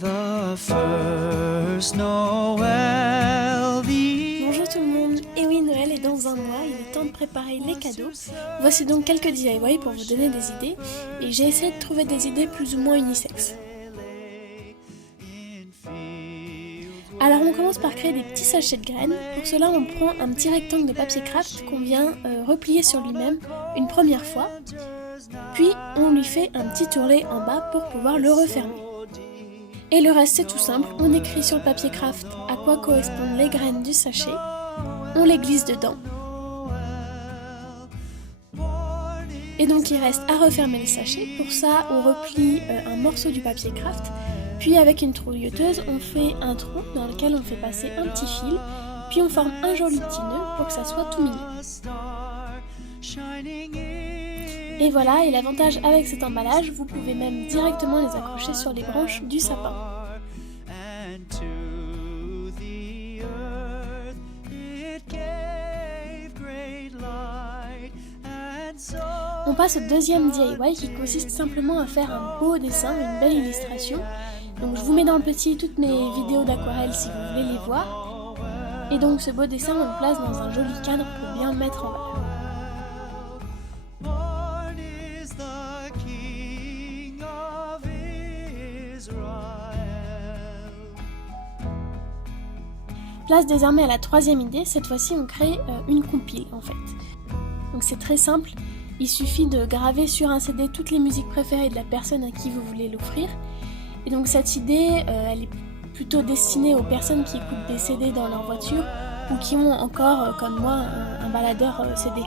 The first Noel, Bonjour tout le monde, et oui, Noël est dans un mois, il est temps de préparer les cadeaux. Voici donc quelques DIY pour vous donner des idées, et j'ai essayé de trouver des idées plus ou moins unisexes. Alors on commence par créer des petits sachets de graines. Pour cela on prend un petit rectangle de papier craft qu'on vient replier sur lui-même une première fois, puis on lui fait un petit ourlet en bas pour pouvoir le refermer. Et le reste c'est tout simple, on écrit sur le papier craft à quoi correspondent les graines du sachet, on les glisse dedans. Et donc il reste à refermer le sachet, pour ça on replie un morceau du papier craft, puis avec une trouilleuse on fait un trou dans lequel on fait passer un petit fil, puis on forme un joli petit nœud pour que ça soit tout mignon. Et voilà, et l'avantage avec cet emballage, vous pouvez même directement les accrocher sur les branches du sapin. On passe au deuxième DIY qui consiste simplement à faire un beau dessin, une belle illustration. Donc je vous mets dans le petit toutes mes vidéos d'aquarelle si vous voulez les voir. Et donc ce beau dessin on le place dans un joli cadre pour bien le mettre en valeur. Place désormais à la troisième idée, cette fois-ci on crée une compile en fait. Donc c'est très simple, il suffit de graver sur un CD toutes les musiques préférées de la personne à qui vous voulez l'offrir. Et donc cette idée, elle est plutôt destinée aux personnes qui écoutent des CD dans leur voiture ou qui ont encore, comme moi, un baladeur CD.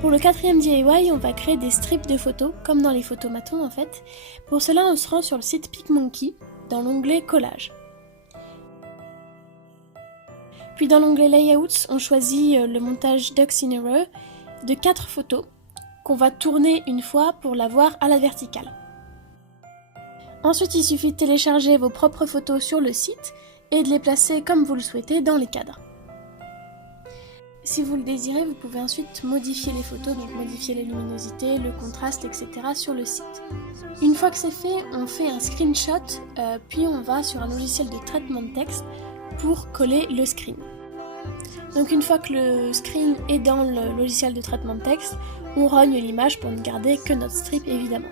Pour le quatrième DIY, on va créer des strips de photos, comme dans les photomatons en fait. Pour cela, on se rend sur le site PicMonkey, dans l'onglet Collage. Puis dans l'onglet Layouts, on choisit le montage Ducks in a Row de 4 photos, qu'on va tourner une fois pour l'avoir à la verticale. Ensuite, il suffit de télécharger vos propres photos sur le site et de les placer comme vous le souhaitez dans les cadres. Si vous le désirez, vous pouvez ensuite modifier les photos, donc modifier la luminosité, le contraste, etc. sur le site. Une fois que c'est fait, on fait un screenshot, puis on va sur un logiciel de traitement de texte pour coller le screen. Donc une fois que le screen est dans le logiciel de traitement de texte, on rogne l'image pour ne garder que notre strip évidemment.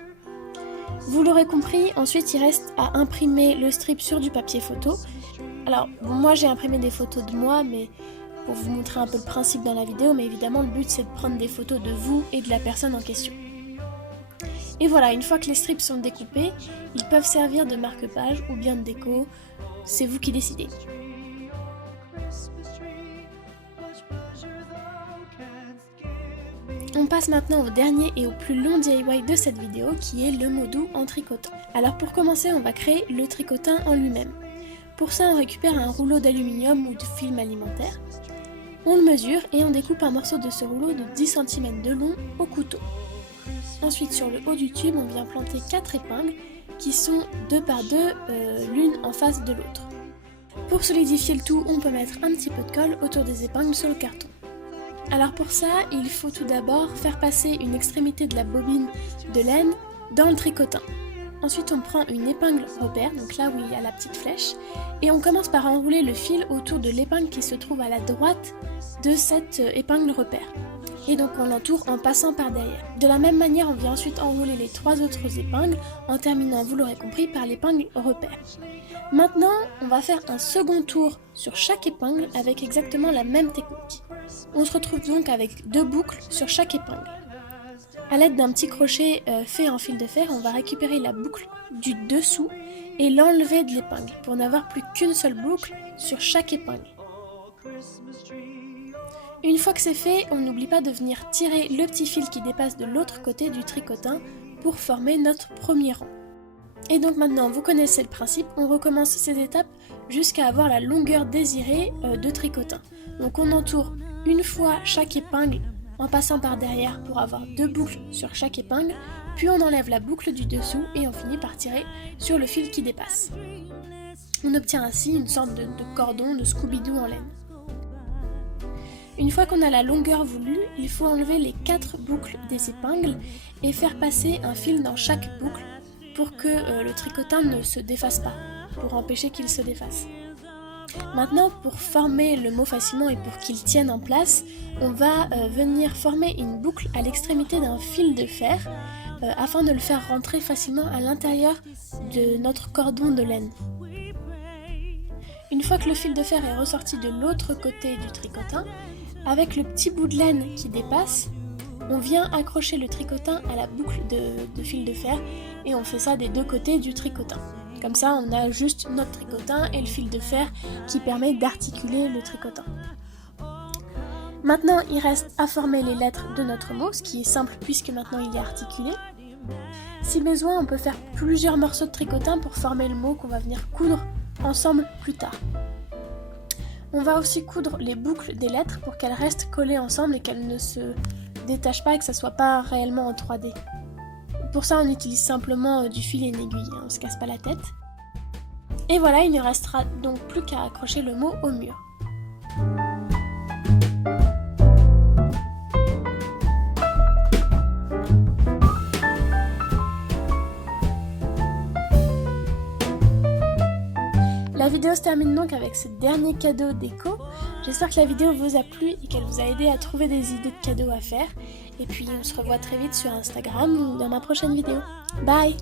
Vous l'aurez compris, ensuite il reste à imprimer le strip sur du papier photo. Alors bon, moi j'ai imprimé des photos de moi, mais pour vous montrer un peu le principe dans la vidéo, mais évidemment le but c'est de prendre des photos de vous et de la personne en question. Et voilà, une fois que les strips sont découpés, ils peuvent servir de marque-page ou bien de déco, c'est vous qui décidez. On passe maintenant au dernier et au plus long DIY de cette vidéo qui est le Modou en tricotin. Alors pour commencer, on va créer le tricotin en lui-même. Pour ça, on récupère un rouleau d'aluminium ou de film alimentaire. On le mesure et on découpe un morceau de ce rouleau de 10 cm de long au couteau. Ensuite, sur le haut du tube, on vient planter 4 épingles qui sont 2 par 2, l'une en face de l'autre. Pour solidifier le tout, on peut mettre un petit peu de colle autour des épingles sur le carton. Alors pour ça, il faut tout d'abord faire passer une extrémité de la bobine de laine dans le tricotin. Ensuite, on prend une épingle repère, donc là où il y a la petite flèche, et on commence par enrouler le fil autour de l'épingle qui se trouve à la droite de cette épingle repère. Et donc on l'entoure en passant par derrière. De la même manière, on vient ensuite enrouler les 3 autres épingles, en terminant, vous l'aurez compris, par l'épingle repère. Maintenant, on va faire un second tour sur chaque épingle avec exactement la même technique. On se retrouve donc avec 2 boucles sur chaque épingle. A l'aide d'un petit crochet fait en fil de fer, on va récupérer la boucle du dessous et l'enlever de l'épingle pour n'avoir plus qu'une seule boucle sur chaque épingle. Une fois que c'est fait, on n'oublie pas de venir tirer le petit fil qui dépasse de l'autre côté du tricotin pour former notre premier rang. Et donc maintenant, vous connaissez le principe, on recommence ces étapes jusqu'à avoir la longueur désirée de tricotin. Donc on entoure une fois chaque épingle en passant par derrière pour avoir 2 boucles sur chaque épingle, puis on enlève la boucle du dessous et on finit par tirer sur le fil qui dépasse. On obtient ainsi une sorte de cordon de Scooby-Doo en laine. Une fois qu'on a la longueur voulue, il faut enlever les 4 boucles des épingles et faire passer un fil dans chaque boucle pour que le tricotin ne se défasse pas, pour empêcher qu'il se défasse. Maintenant, pour former le mot facilement et pour qu'il tienne en place, on va venir former une boucle à l'extrémité d'un fil de fer afin de le faire rentrer facilement à l'intérieur de notre cordon de laine. Une fois que le fil de fer est ressorti de l'autre côté du tricotin, avec le petit bout de laine qui dépasse, on vient accrocher le tricotin à la boucle de fil de fer et on fait ça des deux côtés du tricotin. Comme ça, on a juste notre tricotin et le fil de fer qui permet d'articuler le tricotin. Maintenant, il reste à former les lettres de notre mot, ce qui est simple puisque maintenant il est articulé. Si besoin, on peut faire plusieurs morceaux de tricotin pour former le mot qu'on va venir coudre ensemble plus tard. On va aussi coudre les boucles des lettres pour qu'elles restent collées ensemble et qu'elles ne se détachent pas et que ça soit pas réellement en 3D. Pour ça, on utilise simplement du fil et une aiguille, on se casse pas la tête. Et voilà, il ne restera donc plus qu'à accrocher le mot au mur. La vidéo se termine donc avec ce dernier cadeau déco. J'espère que la vidéo vous a plu et qu'elle vous a aidé à trouver des idées de cadeaux à faire. Et puis on se revoit très vite sur Instagram ou dans ma prochaine vidéo. Bye!